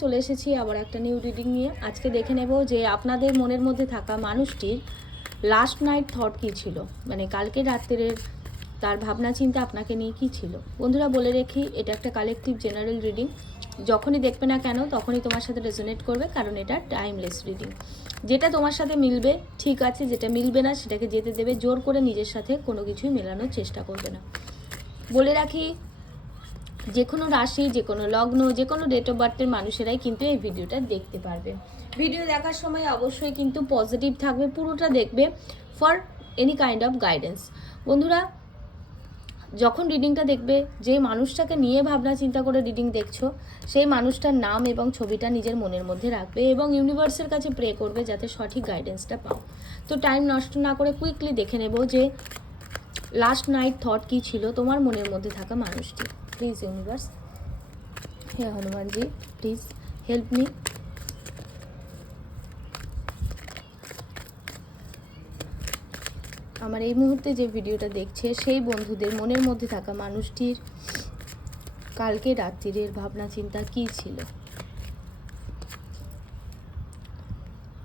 চলে এসেছি আবার একটা নিউ রিডিং নিয়ে। আজকে দেখে নেব যে আপনাদের মনের মধ্যে থাকা মানুষটির লাস্ট নাইট থট কী ছিল, মানে কালকে রাত্রের তার ভাবনা চিন্তা আপনাকে নিয়ে কী ছিল। বন্ধুরা বলে রেখি, এটা একটা কালেকটিভ জেনারেল রিডিং। যখনই দেখবে না কেন তখনই তোমার সাথে রেজোনেট করবে, কারণ এটা টাইমলেস রিডিং। যেটা তোমার সাথে মিলবে ঠিক আছে, যেটা মিলবে না সেটাকে যেতে দেবে। জোর করে নিজের সাথে কোনো কিছুই মেলানোর চেষ্টা করবে না। বলে রাখি, যে কোনো রাশি, যে কোনো লগ্ন, যে কোনো ডেট অফ বার্থের মানুষেরাই কিন্তু এই ভিডিওটা দেখতে পারবে। ভিডিও দেখার সময় অবশ্যই কিন্তু পজিটিভ থাকবে, পুরোটা দেখবে for any kind of guidance. বন্ধুরা যখন রিডিংটা দেখবে, যে মানুষটাকে নিয়ে ভাবনা চিন্তা করে রিডিং দেখছো, সেই মানুষটার নাম এবং ছবিটা নিজের মনের মধ্যে রাখবে এবং ইউনিভার্সের কাছে প্রে করবে যাতে সঠিক গাইডেন্সটা পাও। তো টাইম নষ্ট না করে কুইকলি দেখে নেব যে লাস্ট নাইট থট কী ছিল তোমার মনের মধ্যে থাকা মানুষটি। প্লিজ ইউনিভার্স, হে হনুমানজি, প্লিজ হেল্প মি। আমার এই মুহূর্তে যে ভিডিওটা দেখছে সেই বন্ধুদের মনের মধ্যে থাকা মানুষটির কালকে রাত্রির ভাবনা চিন্তা কী ছিল।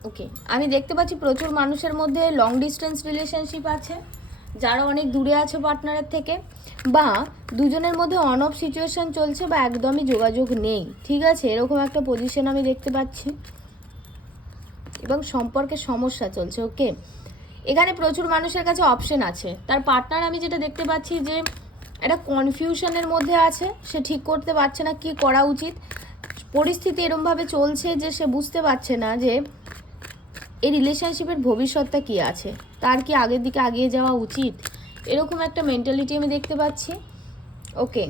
ওকে, আমি দেখতে পাচ্ছি প্রচুর মানুষের মধ্যে লং ডিস্টেন্স রিলেশনশিপ আছে, যারা অনেক দূরে আছে পার্টনারের থেকে, বা দুজনের মধ্যে অন অফ সিচুয়েশন চলছে বা একদমই যোগাযোগ নেই। ঠিক আছে, এরকম একটা পজিশন আমি দেখতে পাচ্ছি এবং সম্পর্কে সমস্যা চলছে। ওকে, এখানে প্রচুর মানুষের কাছে অপশন আছে। তার পার্টনার আমি যেটা দেখতে পাচ্ছি যে একটা কনফিউশনের মধ্যে আছে, সে ঠিক করতে পারছে না কি করা উচিত। পরিস্থিতি এরমভাবে চলছে যে সে বুঝতে পারছে না যে এই রিলেশনশিপের ভবিষ্যৎটা কী আছে, তার কি আগের দিকে এগিয়ে যাওয়া উচিত, এরকম একটা মেন্টালিটি আমি দেখতে পাচ্ছি। ওকে,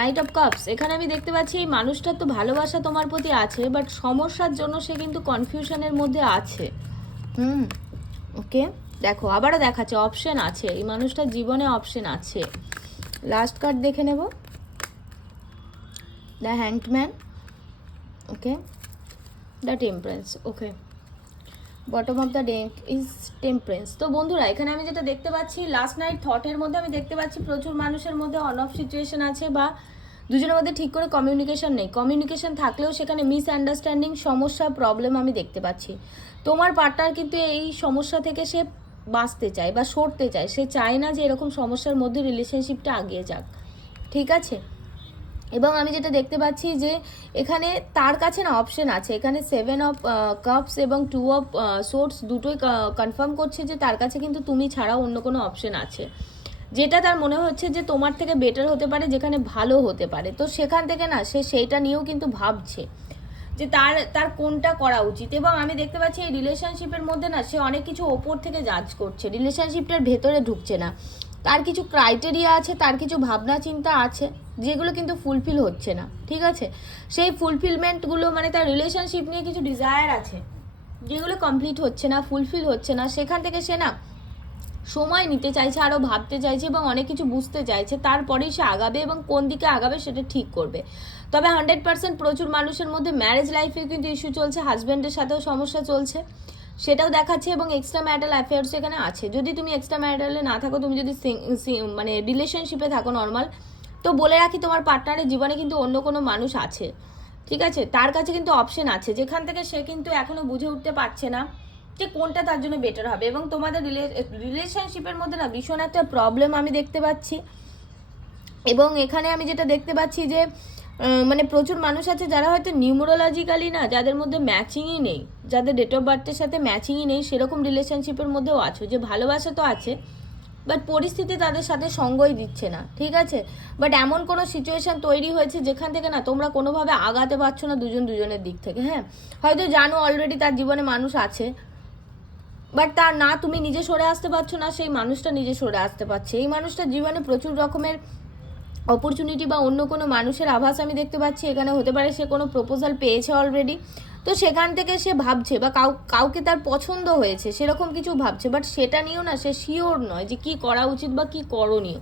নাইট অফ কাপস, এখানে আমি দেখতে পাচ্ছি এই মানুষটার তো ভালোবাসা তোমার প্রতি আছে, বাট সমস্যার জন্য সে কিন্তু কনফিউশনের মধ্যে আছে। ওকে, দেখো আবারও দেখাচ্ছে অপশন আছে, এই মানুষটার জীবনে অপশন আছে। লাস্ট কার্ড দেখে নেব, the hanged man. Okay, the temperance. Okay, bottom of the deck is temperance. তো বন্ধুরা এখানে আমি যেটা দেখতে পাচ্ছি, লাস্ট নাইট থটের মধ্যে আমি দেখতে পাচ্ছি প্রচুর মানুষের মধ্যে অন অফ সিচুয়েশন আছে, বা দুজনের মধ্যে ঠিক করে কমিউনিকেশন নেই। কমিউনিকেশন থাকলেও সেখানে মিসআন্ডারস্ট্যান্ডিং, সমস্যা, প্রবলেম আমি দেখতে পাচ্ছি। তোমার পার্টনার কিন্তু এই সমস্যা থেকে সে বাঁচতে চায় বা সরতে চায়, সে চায় না যে এরকম সমস্যার মধ্যে রিলেশনশিপটা এগিয়ে যাক। ঠিক আছে, এবং আমি যেটা দেখতে পাচ্ছি যে এখানে তার কাছে না অপশন আছে। এখানে 7 অফ কাপস এবং 2 অফ সোর্স দুটোই কনফার্ম করছে যে তার কাছে কিন্তু তুমি ছাড়াও অন্য কোনো অপশন আছে, যেটা তার মনে হচ্ছে যে তোমার থেকে বেটার হতে পারে, যেখানে ভালো হতে পারে। তো সেখান থেকে না সে সেইটা নিয়েও কিন্তু ভাবছে যে তার তার কোনটা করা উচিত। এবং আমি দেখতে পাচ্ছি এই রিলেশনশিপের মধ্যে না সে অনেক কিছু ওপর থেকে জাজ করছে, রিলেশনশিপটার ভেতরে ঢুকছে না। তার কিছু ক্রাইটেরিয়া আছে, তার কিছু ভাবনা চিন্তা আছে, যেগুলো কিন্তু ফুলফিল হচ্ছে না। ঠিক আছে, সেই ফুলফিলমেন্টগুলো মানে তার রিলেশনশিপ নিয়ে কিছু ডিজায়ার আছে যেগুলো কমপ্লিট হচ্ছে না, ফুলফিল হচ্ছে না। সেখান থেকে সে না সময় নিতে চাইছে, আরও ভাবতে চাইছে এবং অনেক কিছু বুঝতে চাইছে, তারপরেই সে আগাবে এবং কোন দিকে আগাবে সেটা ঠিক করবে। তবে 100% প্রচুর মানুষের মধ্যে ম্যারেজ লাইফে কিন্তু ইস্যু চলছে, হাজব্যান্ডের সাথেও সমস্যা চলছে, সেটাও দেখাচ্ছে। এবং এক্সট্রা ম্যারিটাল অ্যাফেয়ার্স এখানে আছে। যদি তুমি এক্সট্রা ম্যারিটালে না থাকো, তুমি যদি মানে রিলেশনশিপে থাকো নর্মাল, তো বলে রাখি তোমার পার্টনারের জীবনে কিন্তু অন্য কোনো মানুষ আছে। ঠিক আছে, তার কাছে কিন্তু অপশন আছে, যেখান থেকে সে কিন্তু এখনও বুঝে উঠতে পারছে না যে কোনটা তার জন্য বেটার হবে। এবং তোমাদের রিলেশনশিপের মধ্যে না ভীষণ একটা প্রবলেম আমি দেখতে পাচ্ছি। এবং এখানে আমি যেটা দেখতে পাচ্ছি যে মানে প্রচুর মানুষ আছে যারা হয়তো নিউমোরোলজিক্যালি না, যাদের মধ্যে ম্যাচিংই নেই, যাদের ডেট অফ বার্থের সাথে ম্যাচিংই নেই, সেরকম রিলেশনশিপের মধ্যেও আছো, যে ভালোবাসা তো আছে বাট পরিস্থিতি তাদের সাথে সঙ্গই দিচ্ছে না। ঠিক আছে, বাট এমন কোনো সিচুয়েশান তৈরি হয়েছে যেখান থেকে না তোমরা কোনোভাবে আগাতে পারছো না দুজন দুজনের দিক থেকে। হ্যাঁ, হয়তো জানো অলরেডি তার জীবনে মানুষ আছে, বাট তার না তুমি নিজে সরে আসতে পারছো, না সেই মানুষটা নিজে সরে আসতে পারছে। এই মানুষটার জীবনে প্রচুর রকমের অপরচুনিটি বা অন্য কোনো মানুষের আভাস আমি দেখতে পাচ্ছি। এখানে হতে পারে সে কোনো প্রপোজাল পেয়েছে অলরেডি, তো সেখান থেকে সে ভাবছে, বা কাউকে তার পছন্দ হয়েছে সেরকম কিছু ভাবছে, বাট সেটা নিয়েও না সে শিওর নয় যে কী করা উচিত বা কী করণীয়।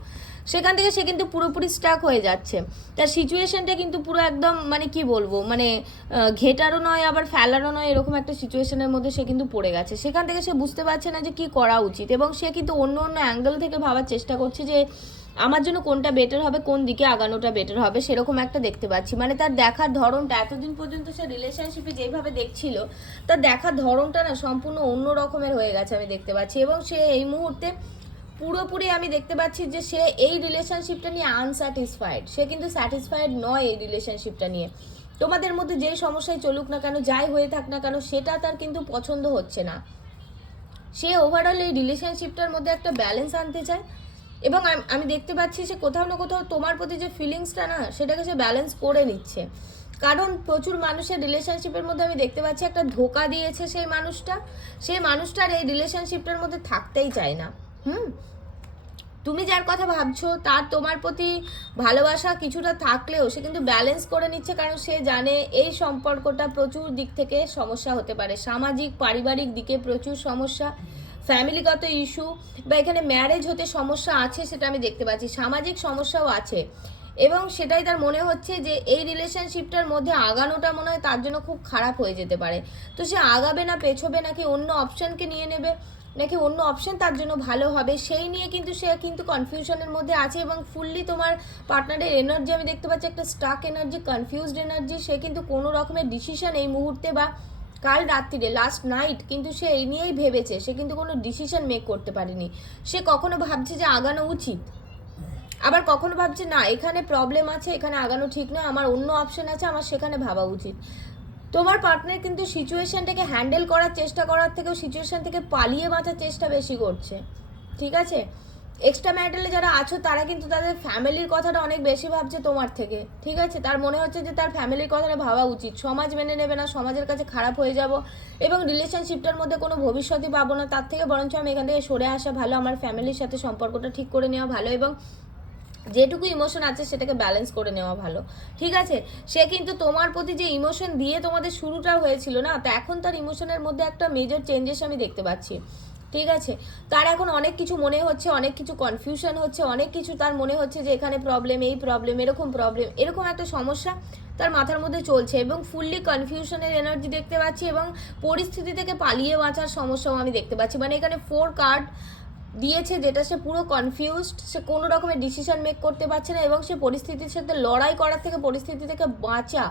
সেখান থেকে সে কিন্তু পুরোপুরি স্টাক হয়ে যাচ্ছে। তার সিচুয়েশনটা কিন্তু পুরো একদম মানে কি বলবো, মানে ঘেটারও নয় আবার ফেলারও নয়, এরকম একটা সিচুয়েশনের মধ্যে সে কিন্তু পড়ে গেছে। সেখান থেকে সে বুঝতে পারছে না যে কী করা উচিত, এবং সে কিন্তু অন্য অন্য অ্যাঙ্গেল থেকে ভাবার চেষ্টা করছে যে আমার জন্য কোনটা বেটার হবে, কোন দিকে আগানোটা বেটার হবে, সেরকম একটা দেখতে পাচ্ছি। মানে তার দেখার ধরনটা, এতদিন পর্যন্ত সে রিলেশনশিপে যেভাবে দেখছিল, তার দেখার ধরনটা না সম্পূর্ণ অন্য রকমের হয়ে গেছে আমি দেখতে পাচ্ছি। এবং সে এই মুহূর্তে পুরোপুরি আমি দেখতে পাচ্ছি যে সে এই রিলেশনশিপটা নিয়ে আনস্যাটিসফাইড। সে কিন্তু স্যাটিসফাইড নয় এই রিলেশনশিপটা নিয়ে। তোমাদের মধ্যে যেই সমস্যায় চলুক না কেন, যাই হয়ে থাক না কেন, সেটা তার কিন্তু পছন্দ হচ্ছে না। সে ওভারঅল এই রিলেশনশিপটার মধ্যে একটা ব্যালেন্স আনতে চায়। এবং আমি দেখতে পাচ্ছি সে কোথাও না কোথাও তোমার প্রতি যে ফিলিংসটা না, সেটাকে সে ব্যালেন্স করে নিচ্ছে। কারণ প্রচুর মানুষের রিলেশনশিপের মধ্যে আমি দেখতে পাচ্ছি একটা ধোকা দিয়েছে সেই মানুষটার এই রিলেশনশিপটার মধ্যে থাকতেই চায় না। তুমি যার কথা ভাবছো তার তোমার প্রতি ভালোবাসা কিছুটা থাকলেও সে কিন্তু ব্যালেন্স করে নিচ্ছে, কারণ সে জানে এই সম্পর্কটা প্রচুর দিক থেকে সমস্যা হতে পারে। সামাজিক পারিবারিক দিকে প্রচুর সমস্যা, ফ্যামিলিগত ইস্যু, বা এখানে ম্যারেজ হতে সমস্যা আছে, সেটা আমি দেখতে পাচ্ছি। সামাজিক সমস্যাও আছে, এবং সেটাই তার মনে হচ্ছে যে এই রিলেশনশিপটার মধ্যে আগানোটা মনে হয় তার জন্য খুব খারাপ হয়ে যেতে পারে। তো সে আগাবে না পেছোবে, নাকি অন্য অপশানকে নিয়ে নেবে, নাকি অন্য অপশন তার জন্য ভালো হবে, সেই নিয়ে কিন্তু সে কিন্তু কনফিউশনের মধ্যে আছে। এবং ফুললি তোমার পার্টনারের এনার্জি আমি দেখতে পাচ্ছি একটা স্টাক এনার্জি, কনফিউজড এনার্জি। সে কিন্তু কোনো রকমের ডিসিশন এই মুহূর্তে বা কাল রাত্রিরে লাস্ট নাইট কিন্তু সে এই নিয়েই ভেবেছে, সে কিন্তু কোনো ডিসিশন মেক করতে পারেনি। সে কখনো ভাবছে যে আগানো উচিত, আবার কখনো ভাবছে না এখানে প্রবলেম আছে, এখানে আগানো ঠিক নয়, আমার অন্য অপশন আছে, আমার সেখানে ভাবা উচিত। তোমার পার্টনার কিন্তু সিচুয়েশনটাকে হ্যান্ডেল করার চেষ্টা করার থেকেও সিচুয়েশন থেকে পালিয়ে বাঁচার চেষ্টা বেশি করছে, ঠিক আছে? এক্সট্রা ম্যারিটালে যারা আছো তারা কিন্তু তাদের ফ্যামিলির কথাটা অনেক বেশি ভাবছে তোমার থেকে, ঠিক আছে? তার মনে হচ্ছে যে তার ফ্যামিলির কথাটা ভাবা উচিত, সমাজ মেনে নেবে না, সমাজের কাছে খারাপ হয়ে যাব, এবং রিলেশনশিপটার মধ্যে কোনো ভবিষ্যৎই পাবো না, তার থেকে বরঞ্চ আমি এখান থেকে সরে আসা ভালো, আমার ফ্যামিলির সাথে সম্পর্কটা ঠিক করে নেওয়া ভালো, এবং যেটুকু ইমোশন আছে সেটাকে ব্যালেন্স করে নেওয়া ভালো, ঠিক আছে? সে কিন্তু তোমার প্রতি যে ইমোশন দিয়ে তোমাদের শুরুটা হয়েছিল না, তো এখন তার ইমোশনের মধ্যে একটা মেজর চেঞ্জেস আমি দেখতে পাচ্ছি, ঠিক আছে? তার এখন অনেক কিছু মনে হচ্ছে, অনেক কিছু কনফিউশন হচ্ছে, অনেক কিছু তার মনে হচ্ছে যে এখানে প্রবলেম, এই প্রবলেম, এরকম একটা সমস্যা তার মাথার মধ্যে চলছে, এবং ফুললি কনফিউশনের এনার্জি দেখতে পাচ্ছি, এবং পরিস্থিতি থেকে পালিয়ে বাঁচার সমস্যাও আমি দেখতে পাচ্ছি। মানে এখানে 4 কার্ড দিয়েছে, যেটা সে পুরো কনফিউজড, সে কোনো রকমের ডিসিশন মেক করতে পারছে না, এবং সে পরিস্থিতির সাথে লড়াই করার থেকে পরিস্থিতি থেকে বাঁচা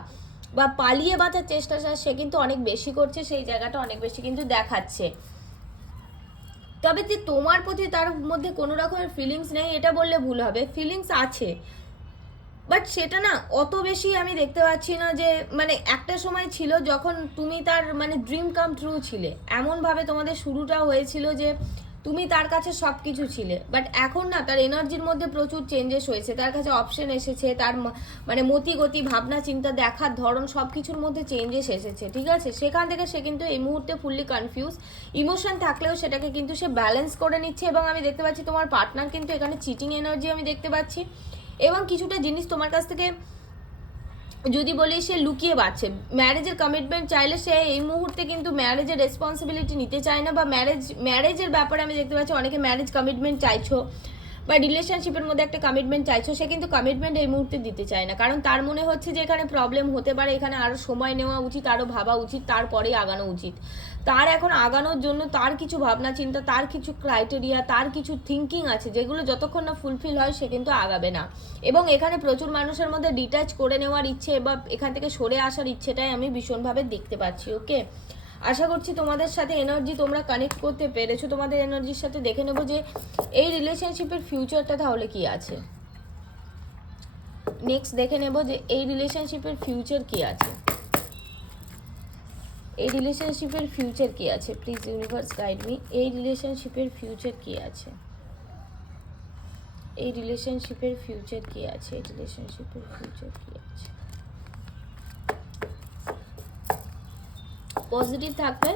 বা পালিয়ে বাঁচার চেষ্টাটা সে কিন্তু অনেক বেশি করছে, সেই জায়গাটা অনেক বেশি কিন্তু দেখাচ্ছে। তবে যে তোমার প্রতি তার মধ্যে কোনো রকমের ফিলিংস নেই এটা বললে ভুল হবে, ফিলিংস আছে, বাট সেটা না অত বেশি আমি দেখতে পাচ্ছি না। যে মানে একটা সময় ছিল যখন তুমি তার মানে ড্রিম কাম ট্রু ছিলে, এমনভাবে তোমাদের শুরুটা হয়েছিল যে তুমি তার কাছে সব কিছু ছিলে, বাট এখন না তার এনার্জির মধ্যে প্রচুর চেঞ্জেস হয়েছে, তার কাছে অপশন এসেছে, তার মানে মতি গতি ভাবনা চিন্তা দেখার ধরন সব কিছুর মধ্যে চেঞ্জেস এসেছে, ঠিক আছে? সেখান থেকে সে কিন্তু এই মুহূর্তে ফুললি কনফিউজ, ইমোশন থাকলেও সেটাকে কিন্তু সে ব্যালেন্স করে নিচ্ছে। এবং আমি দেখতে পাচ্ছি তোমার পার্টনার কিন্তু এখানে চিটিং এনার্জি আমি দেখতে পাচ্ছি, এবং কিছুটা জিনিস তোমার কাছ থেকে যদি বলি সে লুকিয়ে বাঁচছে। ম্যারেজের কমিটমেন্ট চাইলে সে এই মুহূর্তে কিন্তু ম্যারেজের রেসপন্সিবিলিটি নিতে চায় না, বা ম্যারেজের ব্যাপারে আমি দেখতে পাচ্ছি অনেকে ম্যারেজ কমিটমেন্ট চাইছো বা রিলেশনশিপের মধ্যে একটা কমিটমেন্ট চাইছো, সে কিন্তু কমিটমেন্ট এই মুহূর্তে দিতে চায় না, কারণ তার মনে হচ্ছে যে এখানে প্রবলেম হতে পারে, এখানে আরও সময় নেওয়া উচিত, আরও ভাবা উচিত, তারপরেই আগানো উচিত। তার এখন আগানোর জন্য তার কিছু ভাবনা চিন্তা, তার কিছু ক্রাইটেরিয়া, তার কিছু থিঙ্কিং আছে, যেগুলো যতক্ষণ না ফুলফিল হয় সে কিন্তু আগাবে না। এবং এখানে প্রচুর মানুষের মধ্যে ডিট্যাচ করে নেওয়ার ইচ্ছে বা এখান থেকে সরে আসার ইচ্ছেটাই আমি ভীষণভাবে দেখতে পাচ্ছি। ওকে, আশা করছি তোমাদের সাথে এনার্জি তোমরা কানেক্ট করতে পেরেছো। তোমাদের এনার্জির সাথে দেখে নেবো যে এই রিলেশনশিপের ফিউচারটা তাহলে কি আছে। নেক্সট দেখে নেব যে এই রিলেশনশিপের ফিউচার কি আছে, এই রিলেশনশিপের ফিউচার কি আছে। প্লিজ ইউনিভার্স গাইড মি, এই রিলেশনশিপের ফিউচার কি আছে, এই রিলেশনশিপের ফিউচার কি আছে, এই রিলেশনশিপের ফিউচার কি আছে। পজিটিভ থাকবে,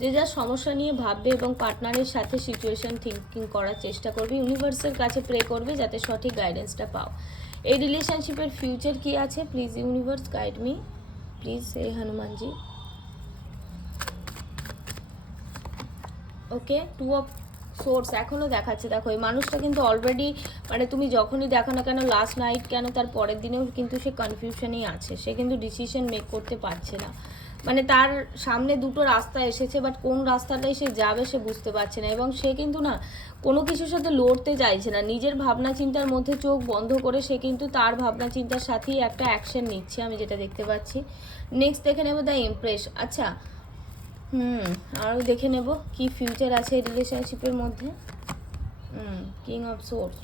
যে যা সমস্যা নিয়ে ভাববে এবং পার্টনারের সাথে সিচুয়েশন থিঙ্কিং করার চেষ্টা করবে, ইউনিভার্সের কাছে প্রে করবে যাতে সঠিক গাইডেন্সটা পাও। এই রিলেশনশিপের ফিউচার কি আছে, please universe guide me, please হে হনুমানজি। ওকে, 2 অফ সোর্স এখনও দেখাচ্ছে। দেখো এই মানুষটা কিন্তু অলরেডি মানে তুমি যখনই দেখো না কেন, লাস্ট নাইট কেন তার পরের দিনেও কিন্তু সে কনফিউশনেই আছে, সে কিন্তু ডিসিশন মেক করতে পারছে না। মানে তার সামনে দুটো রাস্তা এসেছে, বাট কোন রাস্তাটাই সে যাবে সে বুঝতে পারছে না, এবং সে কিন্তু না কোনো কিছুর সাথে লড়তে চাইছে না, নিজের ভাবনা চিন্তার মধ্যে চোখ বন্ধ করে সে কিন্তু তার ভাবনা চিন্তার সাথেই একটা অ্যাকশন নিচ্ছে, আমি যেটা দেখতে পাচ্ছি। নেক্সট দেখে নেব দ্য ইমপ্রেস। আচ্ছা, আরও দেখে নেব কি ফিউচার আছে রিলেশনশিপের মধ্যে। King of swords,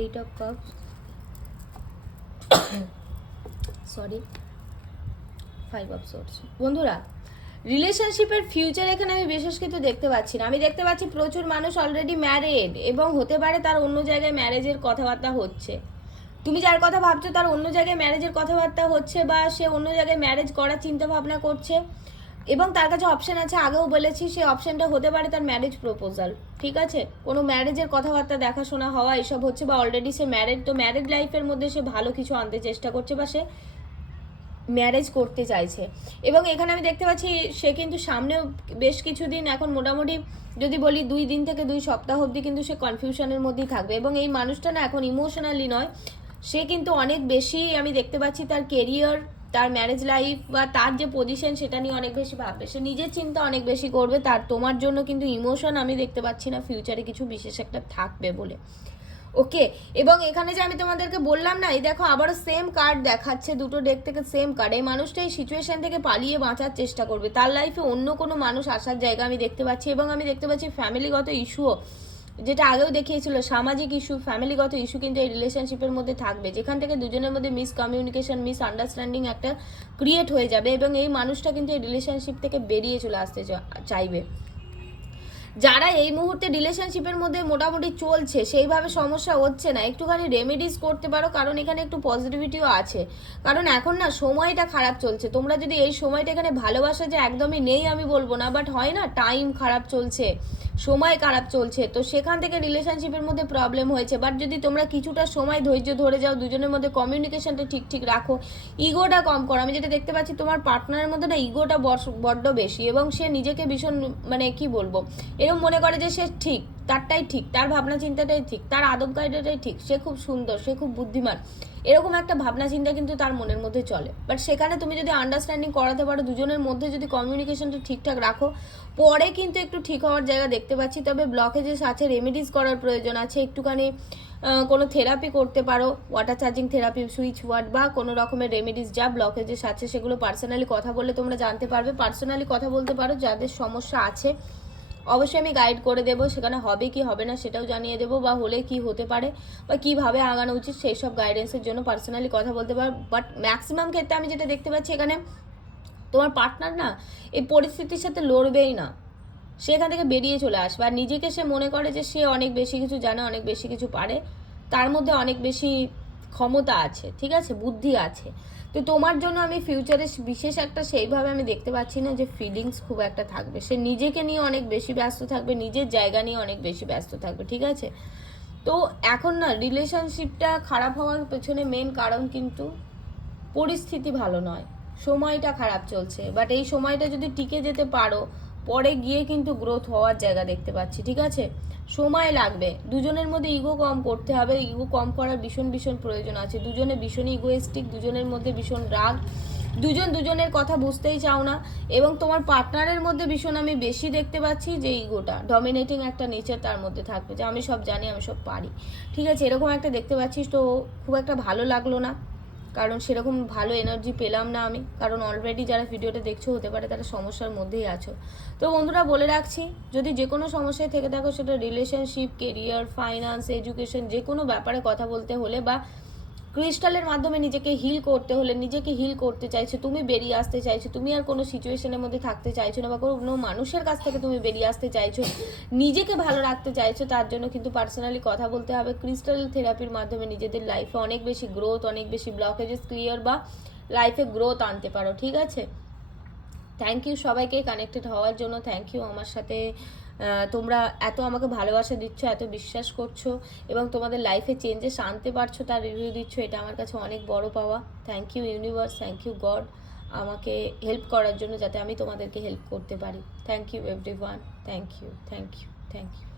eight of cups, sorry, five of swords. বন্ধুরা, রিলেশনশিপের ফিউচার এখানে আমি বিশেষ কিছু দেখতে পাচ্ছি না। আমি দেখতে পাচ্ছি প্রচুর মানুষ অলরেডি ম্যারিড, এবং হতে পারে তার অন্য জায়গায় ম্যারেজের কথাবার্তা হচ্ছে। তুমি যার কথা ভাবছো তার অন্য জায়গায় ম্যারেজের কথাবার্তা হচ্ছে, বা সে অন্য জায়গায় ম্যারেজ করার চিন্তা ভাবনা করছে, এবং তার কাছে অপশন আছে, আগেও বলেছি, সেই অপশনটা হতে পারে তার ম্যারেজ প্রপোজাল। ঠিক আছে, কোনো ম্যারেজের কথাবার্তা দেখাশোনা হওয়া এসব হচ্ছে, বা অলরেডি সে ম্যারেড, তো ম্যারেড লাইফের মধ্যে সে ভালো কিছু আনতে চেষ্টা করছে, বা সে ম্যারেজ করতে চাইছে। এবং এখানে আমি দেখতে পাচ্ছি সে কিন্তু সামনে বেশ কিছুদিন, এখন মোটামুটি যদি বলি 2 দিন থেকে 2 সপ্তাহ অবধি কিন্তু সে কনফিউশনের মধ্যেই থাকবে। এবং এই মানুষটা না এখন ইমোশনালি নয়, সে কিন্তু অনেক বেশি, আমি দেখতে পাচ্ছি তার কেরিয়ার, তার ম্যারেজ লাইফ বা তার যে পজিশন সেটা নিয়ে অনেক বেশি ভাববে, সে নিজের চিন্তা অনেক বেশি করবে। তার তোমার জন্য কিন্তু ইমোশন আমি দেখতে পাচ্ছি না ফিউচারে কিছু বিশেষ একটা থাকবে বলে। ওকে, এবং এখানে যে আমি তোমাদেরকে বললাম না, এই দেখো আবারও সেম কার্ড দেখাচ্ছে, দুটো ডেক থেকে সেম কার্ড। এই মানুষটা এই সিচুয়েশন থেকে পালিয়ে বাঁচার চেষ্টা করবে, তার লাইফে অন্য কোনো মানুষ আসার জায়গা আমি দেখতে পাচ্ছি। এবং আমি দেখতে পাচ্ছি ফ্যামিলিগত ইস্যুও, যেটা আগেও দেখিয়েছিল, সামাজিক ইস্যু, ফ্যামিলিগত ইস্যু কিন্তু এই রিলেশনশিপের মধ্যে থাকবে, যেখান থেকে দুজনের মধ্যে মিসকমিউনিকেশন, মিসআন্ডারস্ট্যান্ডিং একটা ক্রিয়েট হয়ে যাবে, এবং এই মানুষটা কিন্তু এই রিলেশনশিপ থেকে বেরিয়ে চলে আসতে চাইবে। যারা এই মুহূর্তে রিলেশনশিপের মধ্যে মোটামুটি চলছে, সেইভাবে সমস্যা হচ্ছে না, একটুখানি রেমেডিস করতে পারো, কারণ এখানে একটু পজিটিভিটিও আছে। কারণ এখন না সময়টা খারাপ চলছে, তোমরা যদি এই সময়টা, এখানে ভালোবাসা যে একদমই নেই আমি বলবো না, বাট হয় না টাইম খারাপ চলছে, সময় খারাপ চলছে, তো সেখান থেকে রিলেশনশিপের মধ্যে প্রবলেম হয়েছে। বাট যদি তোমরা কিছুটা সময় ধৈর্য ধরে যাও, দুজনের মধ্যে কমিউনিকেশনটা ঠিক ঠিক রাখো, ইগোটা কম করো, আমি যেটা দেখতে পাচ্ছি তোমার পার্টনারের মধ্যে না ইগোটা বড্ড বেশি, এবং সে নিজেকে ভীষণ, মানে কি বলবো, এরকম মনে করে যে সে ঠিক, তারটাই ঠিক, তার ভাবনা চিন্তাটাই ঠিক, তার আদব কায়দাটাই ঠিক, সে খুব সুন্দর, সে খুব বুদ্ধিমান, এরকম একটা ভাবনা চিন্তা কিন্তু তার মনের মধ্যে চলে। বাট সেখানে তুমি যদি আন্ডারস্ট্যান্ডিং করাতে পারো, দুজনের মধ্যে যদি কমিউনিকেশনটা ঠিকঠাক রাখো, পরে কিন্তু একটু ঠিক হওয়ার জায়গা দেখতে পাচ্ছি। তবে ব্লকেজেস আছে, রেমেডিস করার প্রয়োজন আছে, একটুখানি কোনো থেরাপি করতে পারো, water charging therapy, switch word, বা কোনো রকমের রেমেডিস যা ব্লকেজেস আছে সেগুলো পার্সোনালি কথা বললে তোমরা জানতে পারবে। পার্সোনালি কথা বলতে পারো যাদের সমস্যা আছে, অবশ্যই আমি গাইড করে দেবো, সেখানে হবে কি হবে না সেটাও জানিয়ে দেবো, বা হলে কি হতে পারে বা কীভাবে আগানো উচিত সেই সব গাইডেন্সের জন্য পার্সোনালি কথা বলতে পারো। বাট ম্যাক্সিমাম ক্ষেত্রে আমি যেটা দেখতে পাচ্ছি, এখানে তোমার পার্টনার না এই পরিস্থিতির সাথে লড়বেই না, সে এখান থেকে বেরিয়ে চলে আসবে। আর নিজেকে সে মনে করে যে সে অনেক বেশি কিছু জানে, অনেক বেশি কিছু পারে, তার মধ্যে অনেক বেশি ক্ষমতা আছে, ঠিক আছে, বুদ্ধি আছে। তো তোমার জন্য আমি ফিউচারে বিশেষ একটা সেইভাবে আমি দেখতে পাচ্ছি না যে ফিলিংস খুব একটা থাকবে, সে নিজেকে নিয়ে অনেক বেশি ব্যস্ত থাকবে, নিজের জায়গা নিয়ে অনেক বেশি ব্যস্ত থাকবে, ঠিক আছে। তো এখন না রিলেশনশিপটা খারাপ হওয়ার পেছনে মেন কারণ কিন্তু পরিস্থিতি ভালো নয়, সময়টা খারাপ চলছে। বাট এই সময়টা যদি টিকে যেতে পারো, পরে গিয়ে কিন্তু গ্রোথ হওয়ার জায়গা দেখতে পাচ্ছি, ঠিক আছে। সময় লাগবে, দুজনের মধ্যে ইগো কম করতে হবে, ইগো কম করার ভীষণ ভীষণ প্রয়োজন আছে। দুজনে ভীষণ ইগোয়েস্টিক, দুজনের মধ্যে ভীষণ রাগ, দুজন দুজনের কথা বুঝতেই চাও না, এবং তোমার পার্টনারের মধ্যে ভীষণ আমি বেশি দেখতে পাচ্ছি যে ইগোটা ডমিনেটিং একটা নেচার তার মধ্যে থাকবে, যে আমি সব জানি, আমি সব পারি, ঠিক আছে, এরকম একটা দেখতে পাচ্ছিস। তো খুব একটা ভালো লাগলো না, কারণ সেরকম ভালো এনার্জি পেলাম না আমি, কারণ অলরেডি যারা ভিডিওটা দেখছো হতে পারে তারা সমস্যার মধ্যেই আছো। তো বন্ধুরা বলে রাখছি, যদি যে কোনো সমস্যায় থেকে থাকো, সেটা রিলেশনশিপ, কেরিয়ার, ফাইন্যান্স, এডুকেশন, যে কোনো ব্যাপারে কথা বলতে হলে, বা ক্রিস্টালের মাধ্যমে নিজেকে হিল করতে হলে, নিজেকে হিল করতে চাইছো, তুমি বেরিয়ে আসতে চাইছো, তুমি আর কোনো সিচুয়েশনের মধ্যে থাকতে চাইছো না, বা কোনো মানুষের কাছ থেকে তুমি বেরিয়ে আসতে চাইছো, নিজেকে ভালো রাখতে চাইছো, তার জন্য কিন্তু পার্সোনালি কথা বলতে হবে। ক্রিস্টাল থেরাপির মাধ্যমে নিজেদের লাইফে অনেক বেশি গ্রোথ, অনেক বেশি ব্লকেজেস ক্লিয়ার, বা লাইফে গ্রোথ আনতে পারো, ঠিক আছে। থ্যাংক ইউ সবাইকে কানেক্টেড হওয়ার জন্য, থ্যাংক ইউ আমার সাথে তোমরা এত আমাকে ভালোবাসা দিচ্ছ, এত বিশ্বাস করছো, এবং তোমাদের লাইফে চেঞ্জেস আনতে পারছো, তার রিভিউ দিচ্ছ, এটা আমার কাছে অনেক বড় পাওয়া। Thank you universe, thank you god আমাকে হেল্প করার জন্য, যাতে আমি তোমাদেরকে হেল্প করতে পারি। Thank you everyone, thank you, thank you, thank you.